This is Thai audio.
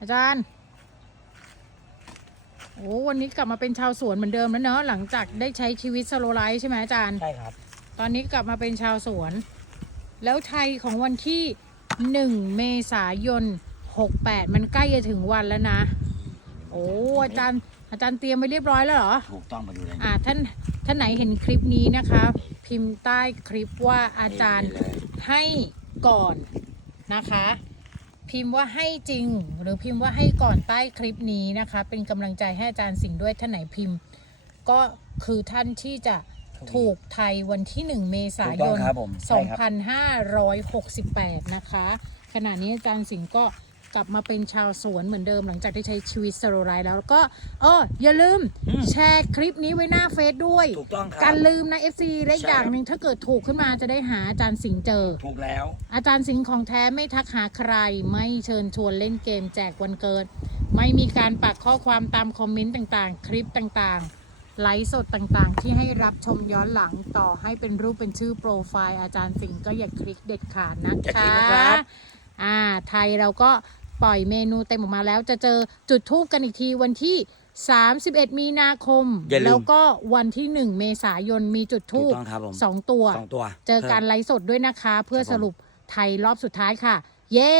อาจารย์ โอ้วันนี้กลับมาเป็นชาวสวนเหมือนเดิมแล้วเนอะหลังจากได้ใช้ชีวิตสโลไลฟ์ใช่ไหมอาจารย์ ใช่ครับ ตอนนี้กลับมาเป็นชาวสวน แล้วไทยของวันที่หนึ่งเมษายนหกแปดมันใกล้จะถึงวันแล้วนะ โอ้อาจารย์อาจารย์เตรียมไว้เรียบร้อยแล้วเหรอ ถูกต้องมาดูเลยอ่าท่านท่านไหนเห็นคลิปนี้นะคะ พิมพ์ใต้คลิปว่าอาจารย์นี่เลยให้ ก่อนนะคะ พิมพ์ว่าให้จริง หรือพิมพ์ว่าให้ก่อนใต้คลิปนี้นะคะ เป็นกำลังใจให้อาจารย์สิงห์ด้วยท่านไหนพิมพ์ ก็คือท่านที่จะถูกไทยวันที่ 1 เมษาถูกต้ยองนครับผมใช่ครับ2568 นะคะ ขณะนี้อาจารย์สิงห์ก็ กลับมาเป็นชาวสวนเหมือนเดิมหลังจากที่ใช้ชีวิตสโลไลฟ์แล้วแล้วก็เอออย่าลืมอืม แชร์คลิปนี้ไว้หน้าเฟซด้วย ถูกต้องครัการลืมนะ FC และอีกใช่ อย่างหนึ่งถ้าเกิดถูกขึ้นมาจะได้หาอาจารย์สิงห์เจอ ถูกแล้ว อาจารย์สิงห์ของแท้ไม่ทักหาใคร ไม่เชิญชวนเล่นเกมแจกวันเกิด ไม่มีการปักข้อความตามคอมเมนต์ต่างๆ คลิปต่างๆ ไลฟ์สดต่างๆ ที่ให้รับชมย้อนหลังต่อให้เป็นรูปเป็นชื่อโปรไฟล์อาจารย์สิงห์ก็อย่าคลิกเด็ดขาดนะอย่าคลิคะกนะครับ อ่าไทยเราก็ ปล่อยเมนูเต็มออกมาแล้ว จะเจอจุดทูบกันอีกทีวันที่ 31 มีนาคม อย่าลืมแล้วก็วันที่ 1 เมษายนมีจุดถูทูกบต้องครับผม สองตัว สองตัว เจอการไลฟ์สดด้วยนะคะ เพื่อครับผม สรุปไทยรอบสุดท้ายค่ะ เย้